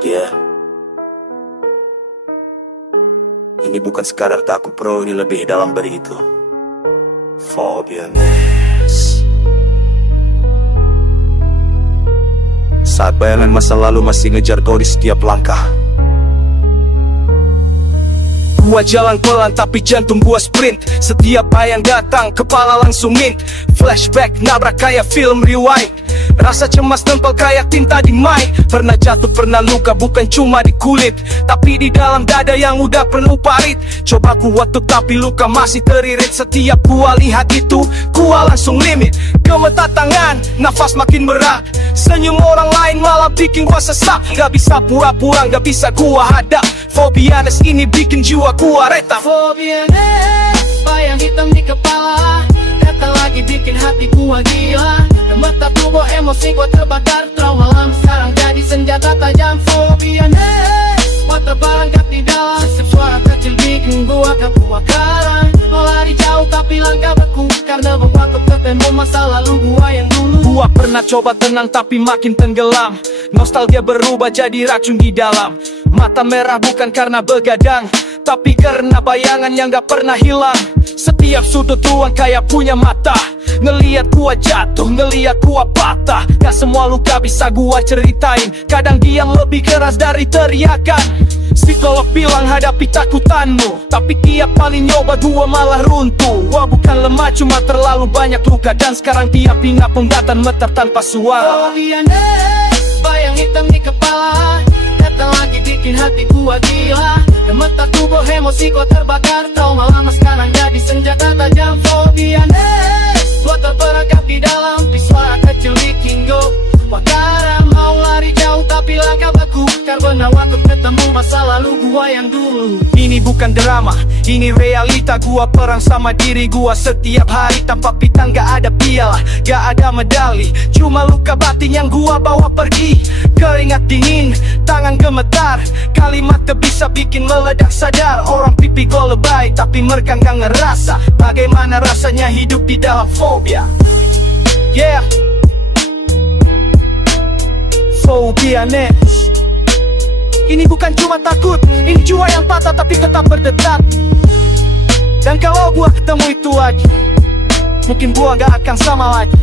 Yeah. Ini bukan sekadar takut bro, ini lebih dalam dari itu. Phobianess. Saat bayangan masa lalu masih ngejar kau di setiap langkah. Gua jalan pelan tapi jantung gua sprint. Setiap bayang datang kepala langsung mint. Flashback nabrak kayak film rewind. Rasa cemas nempel kayak tinta di mic. Pernah jatuh, pernah luka, bukan cuma di kulit, tapi di dalam dada yang udah penuh parit. Coba kuat tapi luka masih teririt. Setiap gua lihat itu, gua langsung limit. Gemetar tangan, nafas makin berat. Senyum orang lain malah bikin gua sesak. Gak bisa pura-pura, gak bisa gua hadap. Phobianess ini bikin jiwa gua retak. Phobianess, bayang hitam di kepala. Datang lagi bikin hati gua gila. Gemetar tubuh, emosi gua terbakar. Trauma lama sekarang jadi senjata tajam. Phobianess, mata berangkat di dalam. Setiap suara kecil bikin gua kebakaran. Mau lari jauh tapi langkah beku, karena waktu ketemu masa lalu gua yang dulu. Gua pernah coba tenang tapi makin tenggelam. Nostalgia berubah jadi racun di dalam. Mata merah bukan karena begadang, tapi karena bayangan yang gak pernah hilang. Setiap sudut ruang kayak punya mata. Ngeliat gua jatuh, ngeliat gua patah. Gak semua luka bisa gua ceritain. Kadang diam lebih keras dari teriakan. Psikolog bilang hadapi takutanmu, tapi tiap kali nyoba gua malah runtuh. Gua bukan lemah, cuma terlalu banyak luka. Dan sekarang tiap ingat penggatan meter tanpa suara. Phobianess, bayang hitam di kepala. Datang lagi bikin hati gua gila. Gemetar tubuh, emosi gua terbakar. Trauma lama sekarang jadi senjata tajam. Phobianess, gua terperangkap di dalam. Suara kecil bikin gua bakaran. Mau lari jauh tapi langkah beku, karena waktu ketemu masa lalu gua yang dulu. Ini bukan drama, ini realita. Gua perang sama diri gua setiap hari. Tanpa bintang gak ada piala, gak ada medali. Cuma luka batin yang gua bawa pergi. Keringat dingin, tangan gemetar. Kalimat gak bisa bikin meledak sadar. Orang pipi gua lebay, tapi mereka gak ngerasa bagaimana rasanya hidup di dalam fobia. Yeah. Phobianess. Ini bukan cuma takut, ini jiwa yang patah tapi tetap berdetak. Dan kalau gua ketemu itu lagi, mungkin gua gak akan sama lagi.